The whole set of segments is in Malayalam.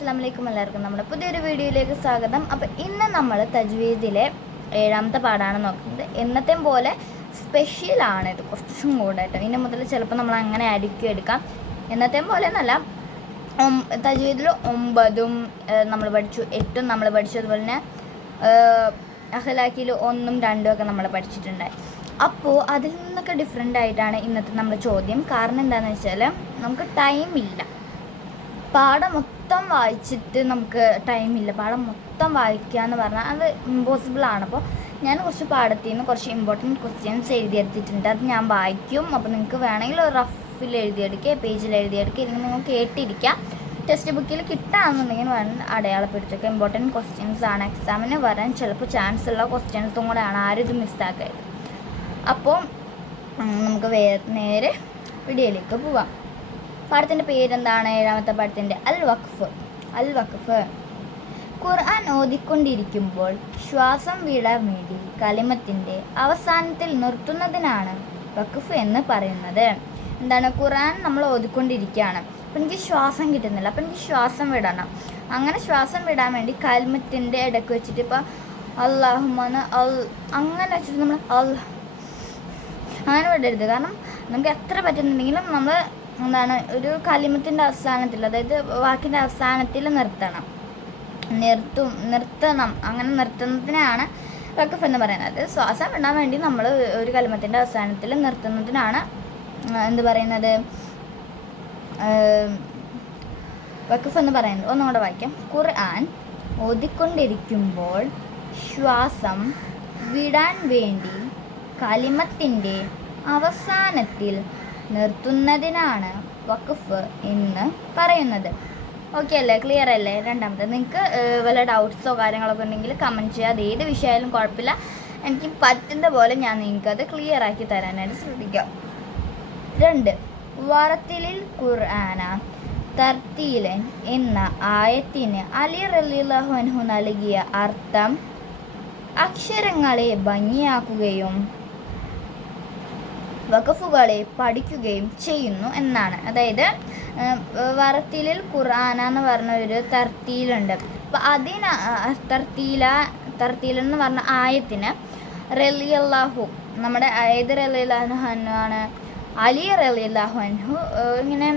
അസ്സാം വലൈക്കും എല്ലാവർക്കും. നമ്മുടെ പുതിയൊരു വീഡിയോയിലേക്ക് സ്വാഗതം. അപ്പോൾ ഇന്ന് നമ്മൾ തജ്വീദിലെ ഏഴാമത്തെ പാടാണ് നോക്കുന്നത്. എന്നത്തെയും പോലെ സ്പെഷ്യലാണ് ഇത് കുറച്ചും കൂടെ കേട്ടോ ഇനി മുതൽ ചിലപ്പോൾ നമ്മൾ അങ്ങനെ അടുക്കി എടുക്കാം. എന്നത്തെയും പോലെ എന്നല്ല തജ്വീദിൽ ഒമ്പതും നമ്മൾ പഠിച്ചു. എട്ടും നമ്മൾ പഠിച്ചു. അതുപോലെ തന്നെ അഹലാക്കിയിൽ ഒന്നും രണ്ടും ഒക്കെ നമ്മൾ പഠിച്ചിട്ടുണ്ടായി. അപ്പോൾ അതിൽ നിന്നൊക്കെ ഡിഫറെന്റ് ആയിട്ടാണ് ഇന്നത്തെ നമ്മുടെ ചോദ്യം. കാരണം എന്താണെന്ന് വെച്ചാൽ നമുക്ക് ടൈം ഇല്ല. പാഠം മൊത്തം വായിച്ചിട്ട് നമുക്ക് ടൈമില്ല പാഠം മൊത്തം വായിക്കുക എന്ന് പറഞ്ഞാൽ അത് ഇമ്പോസിബിൾ ആണ്. അപ്പോൾ ഞാൻ കുറച്ച് പാഠത്തിൽ നിന്ന് കുറച്ച് ഇമ്പോർട്ടന്റ് ക്വസ്റ്റ്യൻസ് എഴുതിയെടുത്തിട്ടുണ്ട്. അത് ഞാൻ വായിക്കും. അപ്പോൾ നിങ്ങൾക്ക് വേണമെങ്കിൽ റഫിൽ എഴുതിയെടുക്കുക പേജിൽ എഴുതിയെടുക്കുക ഇല്ലെങ്കിൽ നിങ്ങൾ കേട്ടിരിക്കുക ടെക്സ്റ്റ് ബുക്കിൽ കിട്ടാന്നുണ്ടെങ്കിൽ അടയാളപ്പെടുത്തൊക്കെ ഇമ്പോർട്ടന്റ് ക്വസ്റ്റ്യൻസ് ആണ്. എക്സാമിന് വരാൻ ചിലപ്പോൾ ചാൻസ് ഉള്ള ക്വസ്റ്റ്യൻസും കൂടെയാണ് ആരും ഇത് മിസ്സാക്കരുത് അപ്പോൾ നമുക്ക് വേ നേരെ വീഡിയോയിലേക്ക് പോവാം. പാഠത്തിന്റെ പേരെന്താണ്? ഏഴാമത്തെ പാഠത്തിന്റെ അൽ വഖഫ്. അൽ വഖഫ്. ഖുർആൻ ഓതിക്കൊണ്ടിരിക്കുമ്പോൾ ശ്വാസം വിടാൻ വേണ്ടി കലിമത്തിന്റെ അവസാനത്തിൽ നിർത്തുന്നതിനാണ് വഖഫ് എന്ന് പറയുന്നത്. എന്താണ്? ഖുർആൻ നമ്മൾ ഓതിക്കൊണ്ടിരിക്കുകയാണ്. അപ്പം എനിക്ക് ശ്വാസം കിട്ടുന്നില്ല. അപ്പം എനിക്ക് ശ്വാസം വിടണം. അങ്ങനെ ശ്വാസം വിടാൻ വേണ്ടി കലിമത്തിന്റെ ഇടയ്ക്ക് വെച്ചിട്ട് ഇപ്പം അള്ളാഹുമാന്ന് അൽ അങ്ങനെ വെച്ചിട്ട് നമ്മൾ അൽ അങ്ങനെ വിടരുത്. കാരണം നമുക്ക് എത്ര പറ്റുന്നുണ്ടെങ്കിലും നമ്മൾ എന്താണ് ഒരു കലിമത്തിന്റെ അവസാനത്തിൽ അതായത് വാക്കിന്റെ അവസാനത്തിൽ നിർത്തണം. നിർത്തും നിർത്തണം അങ്ങനെ നിർത്തുന്നതിനാണ് വക്കഫ് എന്ന് പറയുന്നത്. ശ്വാസം വിടാൻ വേണ്ടി നമ്മൾ ഒരു കലിമത്തിന്റെ അവസാനത്തിൽ നിർത്തുന്നതിനാണ് എന്ത് പറയുന്നത്? വക്കഫ് എന്ന് പറയുന്നത്. ഒന്നുകൂടെ വായിക്കാം. ഖുർആൻ ഓതിക്കൊണ്ടിരിക്കുമ്പോൾ ശ്വാസം വിടാൻ വേണ്ടി കലിമത്തിന്റെ അവസാനത്തിൽ നിർത്തുന്നതിനാണ് വഖഫ് എന്ന് പറയുന്നത്. ഓക്കെ അല്ലേ? ക്ലിയർ അല്ലേ? രണ്ടാമത്തെ നിങ്ങൾക്ക് വല്ല ഡൗട്ട്സോ കാര്യങ്ങളൊക്കെ ഉണ്ടെങ്കിൽ കമന്റ് ചെയ്യുക അത് ഏത് വിഷയമായാലും കുഴപ്പമില്ല. എനിക്ക് പറ്റുന്ന പോലെ ഞാൻ നിങ്ങൾക്കത് ക്ലിയർ ആക്കി തരാനായിട്ട് ശ്രദ്ധിക്കാം. രണ്ട് വറത്തിലിൽ ഖുർആന തർത്തീലൻ എന്ന ആയത്തിന് അലി റലിഹു നൽകിയ അർത്ഥം അക്ഷരങ്ങളെ ഭംഗിയാക്കുകയും വഖഫുകളെ പഠിക്കുകയും ചെയ്യുന്നു എന്നാണ്. അതായത് വറത്തിലിൽ ഖുർആന എന്ന് പറഞ്ഞ ഒരു തർത്തീലുണ്ട്. അപ്പോൾ അതിന് തർത്തീല എന്ന് പറഞ്ഞ ആയത്തിന് റലി അള്ളാഹു നമ്മുടെ ഏത് റലി അള്ളാഹു ആണ് അലി റലി അള്ളാഹു അൻഹു ഇങ്ങനെ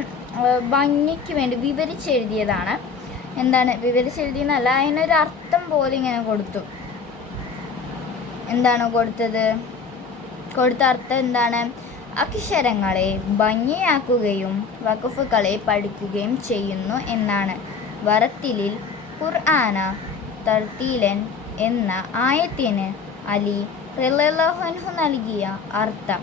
ഭംഗിക്ക് വേണ്ടി വിവരിച്ചെഴുതിയതാണ്. എന്താണ്? വിവരിച്ചെഴുതിയെന്നല്ല അതിനൊരു അർത്ഥം പോലെ ഇങ്ങനെ കൊടുത്തു. എന്താണ് കൊടുത്തത്? കൊടുത്ത അർത്ഥം എന്താണ്? അക്ഷരങ്ങളെ ഭംഗിയാക്കുകയും വഖഫുകളെ പഠിക്കുകയും ചെയ്യുന്നു എന്നാണ്. വറത്തിലിൽ ഖുർആന തർത്തീലൻ എന്ന ആയത്തിന് അലി റിലഹൻഹു നൽകിയ അർത്ഥം.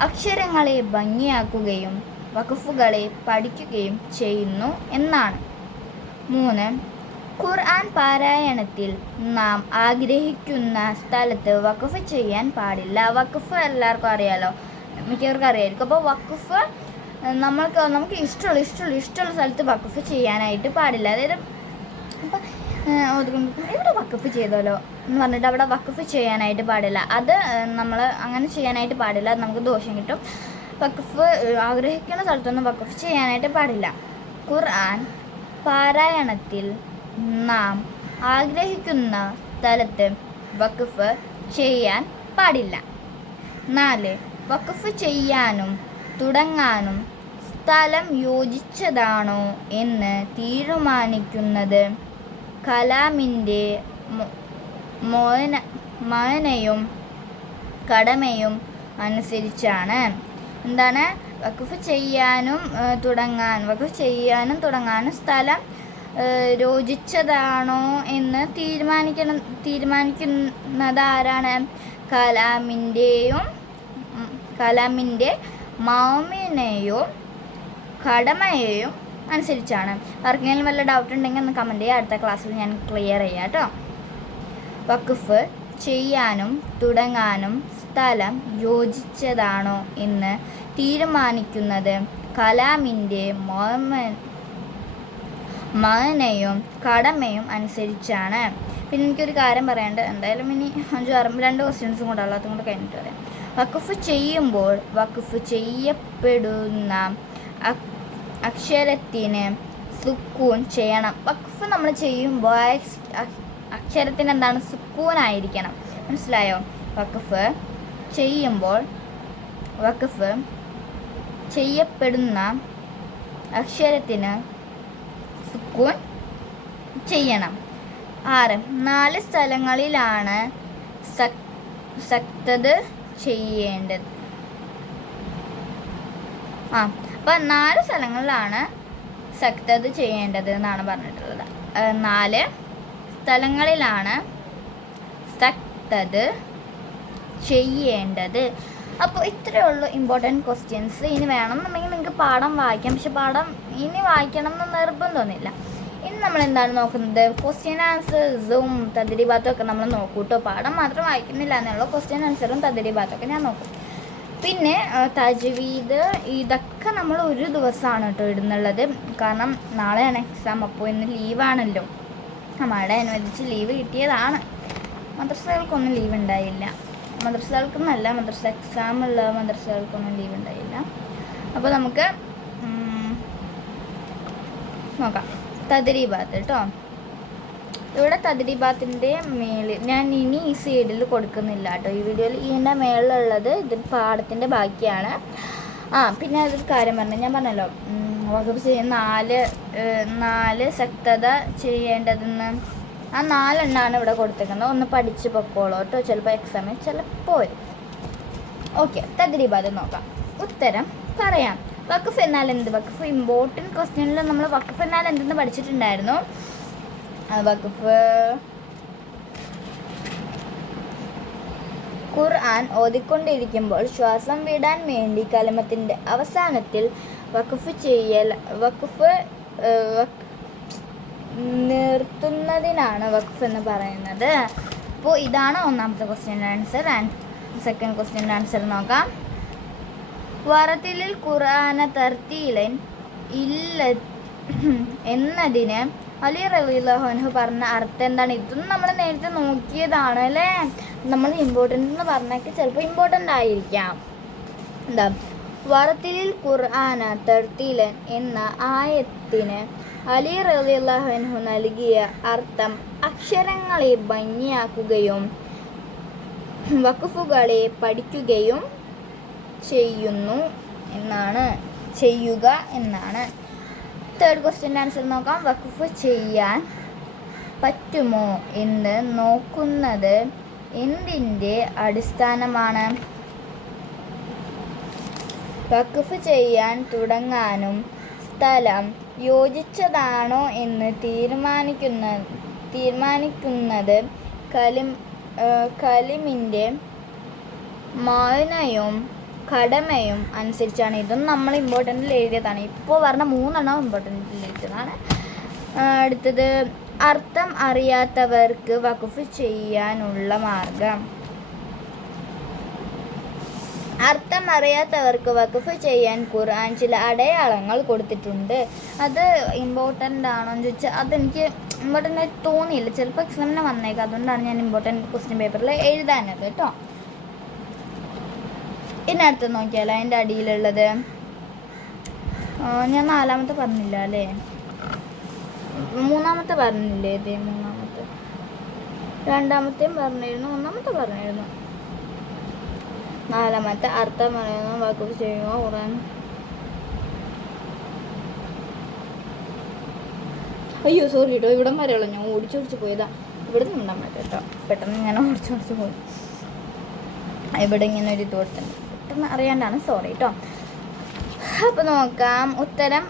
അക്ഷരങ്ങളെ ഭംഗിയാക്കുകയും വഖഫുകളെ പഠിക്കുകയും ചെയ്യുന്നു എന്നാണ്. മൂന്ന് ഖുർആൻ പാരായണത്തിൽ നാം ആഗ്രഹിക്കുന്ന സ്ഥലത്ത് വഖഫ് ചെയ്യാൻ പാടില്ല. വഖഫ് എല്ലാവർക്കും അറിയാലോ. മിക്കവർക്കും അറിയായിരിക്കും അപ്പോൾ വക്കുഫ് നമ്മൾക്ക് നമുക്ക് ഇഷ്ടമുള്ള ഇഷ്ടമുള്ള ഇഷ്ടമുള്ള സ്ഥലത്ത് വക്കുഫ് ചെയ്യാനായിട്ട് പാടില്ല. അതായത് അപ്പോൾ ഇവിടെ വഖഫ് ചെയ്തോലോ എന്ന് പറഞ്ഞിട്ട് അവിടെ വക്കുഫ് ചെയ്യാനായിട്ട് പാടില്ല. അത് നമ്മൾ അങ്ങനെ ചെയ്യാനായിട്ട് പാടില്ല. നമുക്ക് ദോഷം കിട്ടും. വക്കുഫ് ആഗ്രഹിക്കുന്ന സ്ഥലത്തൊന്നും വക്കുഫ് ചെയ്യാനായിട്ട് പാടില്ല. ഖുർആൻ പാരായണത്തിൽ നാം ആഗ്രഹിക്കുന്ന സ്ഥലത്ത് വക്കുഫ് ചെയ്യാൻ പാടില്ല. നാല് വഖഫ് ചെയ്യാനും തുടങ്ങാനും സ്ഥലം യോജിച്ചതാണോ എന്ന് തീരുമാനിക്കുന്നത്. കലാമിന്റെ മോന മോനയും കടമയും അനുസരിച്ചാണ്. എന്താണ്? വഖഫ് ചെയ്യാനും തുടങ്ങാൻ വഖഫ് ചെയ്യാനും തുടങ്ങാനും സ്ഥലം യോജിച്ചതാണോ എന്ന് തീരുമാനിക്കണം തീരുമാനിക്കുന്നത് ആരാണ് കലാമിന്റെയും കലാമിന്റെ മാമിനെയും കടമയെയും അനുസരിച്ചാണ്. ആർക്കെങ്കിലും വല്ല ഡൗട്ട് ഉണ്ടെങ്കിൽ ഒന്ന് കമന്റ് ചെയ്യുക അടുത്ത ക്ലാസ്സിൽ ഞാൻ ക്ലിയർ ചെയ്യാം കേട്ടോ. വഖഫ് ചെയ്യാനും തുടങ്ങാനും സ്ഥലം യോജിച്ചതാണോ എന്ന് തീരുമാനിക്കുന്നത് കലാമിന്റെ മോമൻ മകനെയും കടമയും അനുസരിച്ചാണ്. പിന്നെ എനിക്കൊരു കാര്യം പറയാണ്ട് എന്തായാലും ഇനി അഞ്ചു ആറും രണ്ട് ക്വസ്റ്റ്യൻസും കൂടെ ഉള്ളത് കഴിഞ്ഞിട്ട് പറയാം. വഖഫ് ചെയ്യുമ്പോൾ വഖഫ് ചെയ്യപ്പെടുന്ന അക്ഷരത്തിന് സുക്കൂൻ ചെയ്യണം. വഖഫ് നമ്മൾ ചെയ്യുമ്പോൾ അക്ഷരത്തിന് എന്താണ്? സുക്കൂൻ ആയിരിക്കണം. മനസ്സിലായോ? വഖഫ് ചെയ്യുമ്പോൾ വഖഫ് ചെയ്യപ്പെടുന്ന അക്ഷരത്തിന് സുക്കൂൻ ചെയ്യണം. ആറ്. നാല് സ്ഥലങ്ങളിലാണ് സക് സക്തത് ചെയ്യേണ്ടത്. ആ അപ്പം നാല് സ്ഥലങ്ങളിലാണ് സക്തത് ചെയ്യേണ്ടത് എന്നാണ് പറഞ്ഞിട്ടുള്ളത്. നാല് സ്ഥലങ്ങളിലാണ് സക്തത് ചെയ്യേണ്ടത്. അപ്പോൾ ഇത്രയേ ഉള്ളൂ ഇമ്പോർട്ടന്റ് ക്വസ്റ്റ്യൻസ് ഇനി വേണം എന്നുണ്ടെങ്കിൽ നിങ്ങൾക്ക് പാഠം വായിക്കാം. പക്ഷെ പാഠം ഇനി വായിക്കണം എന്ന് നിർബന്ധമൊന്നുമില്ല. നമ്മൾ എന്താണ് നോക്കുന്നത്? ക്വസ്റ്റ്യൻ ആൻസേഴ്സും തദ്രിബാത്തും ഒക്കെ നമ്മൾ നോക്കൂ കേട്ടോ പാഠം മാത്രം വായിക്കുന്നില്ല എന്നുള്ള ക്വസ്റ്റ്യൻ ആൻസറും തദ്രിബാത്തും ഒക്കെ ഞാൻ നോക്കും. പിന്നെ തജ്വീദ് ഇതൊക്കെ നമ്മൾ ഒരു ദിവസമാണ് കേട്ടോ ഇടുന്നുള്ളത്. കാരണം നാളെയാണ് എക്സാം അപ്പോൾ ഇന്ന് ലീവാണല്ലോ മഴ അനുവദിച്ച് ലീവ് കിട്ടിയതാണ്. മദ്രസകൾക്കൊന്നും ലീവ് ഉണ്ടായില്ല. മദ്രസകൾക്കൊന്നല്ല മദ്രസ എക്സാം ഉള്ള മദ്രസകൾക്കൊന്നും ലീവ് ഉണ്ടായില്ല. അപ്പോൾ നമുക്ക് ഉം, നോക്കാം ഭാഗത്ത് കേട്ടോ. ഇവിടെ തതിരി ഭാഗത്തിന്റെ മേളിൽ ഞാൻ ഇനി ഈ സൈഡിൽ കൊടുക്കുന്നില്ല കേട്ടോ. ഈ വീഡിയോയിൽ ഇതിന്റെ മേളിലുള്ളത് ഇത് പാടത്തിന്റെ ബാക്കിയാണ്. ആ പിന്നെ അതൊരു കാര്യം പറഞ്ഞു. ഞാൻ പറഞ്ഞല്ലോ വകുപ്പ് ചെയ്യുന്ന നാല് നാല് സക്തത ചെയ്യേണ്ടതെന്ന്. ആ നാലെണ്ണമാണ് ഇവിടെ കൊടുത്തേക്കുന്നത് ഒന്ന് പഠിച്ച് പൊക്കോളൂ കേട്ടോ. ചിലപ്പോൾ എക്സാമിൽ ചിലപ്പോൾ ഓക്കെ ഭാഗം നോക്കാം. ഉത്തരം പറയാം. വഖഫ് എന്നാൽ എന്ത്? വഖഫ് ഇമ്പോർട്ടന്റ് ക്വസ്റ്റ്യനിൽ നമ്മൾ വഖഫ് എന്നാൽ എന്തെന്ന് പഠിച്ചിട്ടുണ്ടായിരുന്നു? വഖഫ്. ഖുർആൻ ഓതിക്കൊണ്ടിരിക്കുമ്പോൾ ശ്വാസം വിടാൻ വേണ്ടി കലമത്തിന്റെ അവസാനത്തിൽ വഖഫ് ചെയ്യൽ വഖഫ് നിർത്തുന്നതിനാണ് വഖഫ് എന്ന് പറയുന്നത്. അപ്പോൾ ഇതാണ് ഒന്നാമത്തെ ക്വസ്റ്റ്യന്റെ ആൻസർ ആൻഡ് സെക്കൻഡ് ക്വസ്റ്റ്യന്റെ ആൻസർ നോക്കാം. വറത്തിലിൽ ഖുർആന തർത്തീലൻ ഇല്ല എന്നതിന് അലി റലിഹു പറഞ്ഞ അർത്ഥം എന്താണ്? ഇതും നമ്മൾ നേരത്തെ നോക്കിയതാണ് അല്ലേ? നമ്മൾ ഇമ്പോർട്ടന്റ് എന്ന് പറഞ്ഞൊക്കെ ചിലപ്പോൾ ഇമ്പോർട്ടന്റ് ആയിരിക്കാം. എന്താ? വറത്തിലിൽ ഖുർആന തർത്തീലൻ എന്ന ആയത്തിന് അലി റലിഹു നൽകിയ അർത്ഥം അക്ഷരങ്ങളെ ഭംഗിയാക്കുകയും വഖഫുകളെ പഠിക്കുകയും ചെയ്യുന്നു എന്നാണ്. ചെയ്യുക എന്നാണ്. തേർഡ് ക്വസ്റ്റ്യന്റെ ആൻസർ നോക്കാം. വഖഫ് ചെയ്യാൻ പറ്റുമോ എന്ന് നോക്കുന്നത് എന്തിന്റെ അടിസ്ഥാനമാണ്? വഖഫ് ചെയ്യാൻ തുടങ്ങാനും സ്ഥലം യോജിച്ചതാണോ എന്ന് തീരുമാനിക്കുന്ന തീരുമാനിക്കുന്നത് കലിം കലിമിന്റെ മാനയും കടമയും അനുസരിച്ചാണ്. ഇതും നമ്മൾ ഇമ്പോർട്ടന്റിൽ എഴുതിയതാണ്. ഇപ്പോൾ പറഞ്ഞ മൂന്നെണ്ണം ഇമ്പോർട്ടന്റിൽ എഴുതിയതാണ് അടുത്തത് അർത്ഥം അറിയാത്തവർക്ക് വഖഫ് ചെയ്യാനുള്ള മാർഗം. അർത്ഥം അറിയാത്തവർക്ക് വഖഫ് ചെയ്യാൻ ഖുർആൻ ചില അടയാളങ്ങൾ കൊടുത്തിട്ടുണ്ട്. അത് ഇമ്പോർട്ടന്റ് ആണോ എന്ന് ചോദിച്ചാൽ അതെനിക്ക് ഇമ്പോർട്ടന്റ് ആയിട്ട് തോന്നിയില്ല. ചിലപ്പോൾ എക്സാമിന് വന്നേക്കാം. അതുകൊണ്ടാണ് ഞാൻ ഇമ്പോർട്ടന്റ് ക്വസ്റ്റ്യൻ പേപ്പറിൽ എഴുതാനത് കേട്ടോ. ഇനി നോക്കിയാലോ അതിന്റെ അടിയിലുള്ളത്. ഞാൻ നാലാമത്തെ പറഞ്ഞില്ല അല്ലേ? മൂന്നാമത്തെ പറഞ്ഞില്ലേ ഇതേ? മൂന്നാമത്തെ. രണ്ടാമത്തെയും പറഞ്ഞിരുന്നു ഒന്നാമത്തെ പറഞ്ഞിരുന്നു. നാലാമത്തെ അർത്ഥം പറയുന്നു വാക്ക് ചെയ്യുക ഖുറാൻ അയ്യോ സോറി കേട്ടോ ഇവിടെ വരെയുള്ളൂ ഞാൻ ഓടിച്ചോടിച്ച് പോയതാ. ഇവിടെ നിന്നാൽ പറ്റും കേട്ടോ പെട്ടെന്ന് ഞാൻ ഓടിച്ചോടിച്ച് പോയി. ഇവിടെ ഇങ്ങനെ ഒരു ഇത് കൊടുത്തിട്ടുണ്ട് പെട്ടെന്ന് അറിയാണ്ടാണ്. സോറി കേട്ടോ അപ്പോൾ നോക്കാം. ഉത്തരം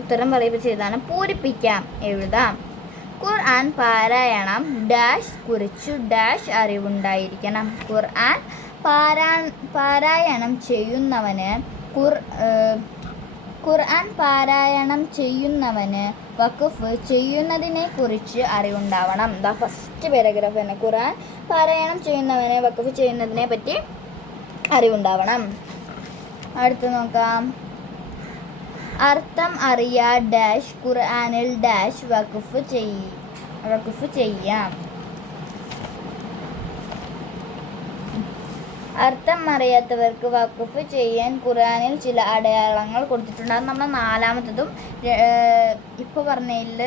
ഉത്തരം പറയുമ്പോൾ ചെയ്താണ്. പൂരിപ്പിക്കാം. എഴുതാം. ഖുർആൻ പാരായണം. ഡാഷ് കുറിച്ചു. ഡാഷ് അറിവുണ്ടായിരിക്കണം. ഖുർആൻ പാരാ പാരായണം ചെയ്യുന്നവന് ഖുർ ഖുർആൻ പാരായണം ചെയ്യുന്നവന് വഖഫ് ചെയ്യുന്നതിനെ കുറിച്ച് അറിവുണ്ടാവണം. ദ ഫസ്റ്റ് പാരഗ്രാഫ് തന്നെ. ഖുർആൻ പാരായണം ചെയ്യുന്നവന് വഖഫ് ചെയ്യുന്നതിനെ പറ്റി അറിവുണ്ടാവണം. അടുത്ത് നോക്കാം. അർത്ഥം അറിയാ ഡാഷ് ഖുർആാനിൽ ഡാഷ് വഖഫ് ചെയ് വഖഫ് ചെയ്യാം. അർത്ഥം അറിയാത്തവർക്ക് വഖഫ് ചെയ്യാൻ ഖുർആനിൽ ചില അടയാളങ്ങൾ കൊടുത്തിട്ടുണ്ട്. അത് നമ്മൾ നാലാമത്തതും ഇപ്പൊ പറഞ്ഞതിൽ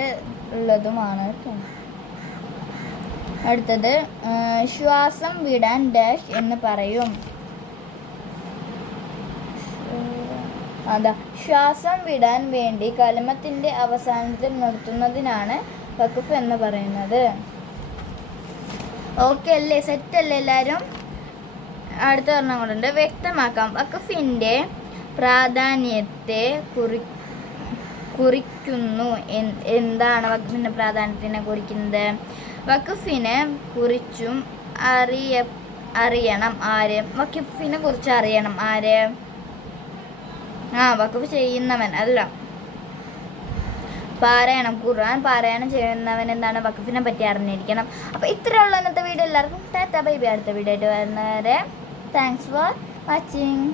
ഉള്ളതുമാണ് അടുത്തത് ശ്വാസം വിടാൻ ഡാഷ് എന്ന് പറയും. അതാ ശ്വാസം വിടാൻ വേണ്ടി കലമത്തിന്റെ അവസാനത്തിൽ നിർത്തുന്നതിനാണ് വഖഫ് എന്ന് പറയുന്നത്. ഓക്കെ അല്ലേ? സെറ്റ് അല്ലേ എല്ലാവരും അടുത്ത ഒരെണ്ണം കൊണ്ടുണ്ട് വ്യക്തമാക്കാം. വഖഫിന്റെ പ്രാധാന്യത്തെ കുറി കുറിക്കുന്നു. എന്താണ് വഖഫിന്റെ പ്രാധാന്യത്തിനെ കുറിക്കുന്നത്? വഖഫിനെ കുറിച്ചും അറിയ അറിയണം. ആര്? വഖഫിനെ കുറിച്ച് അറിയണം. ആര്? ആ വഖഫ് ചെയ്യുന്നവൻ. അല്ല. പാരായണം. ഖുർആൻ പാരായണം ചെയ്യുന്നവൻ എന്താണ്? വഖഫിനെ പറ്റി അറിഞ്ഞിരിക്കണം. അപ്പോൾ ഇത്രയുള്ള ഇന്നത്തെ വീഡിയോ. എല്ലാവർക്കും ടാറ്റ ബൈബി അടുത്ത വീഡിയോ ആയിട്ട് വരുന്നവരെ. Thanks for watching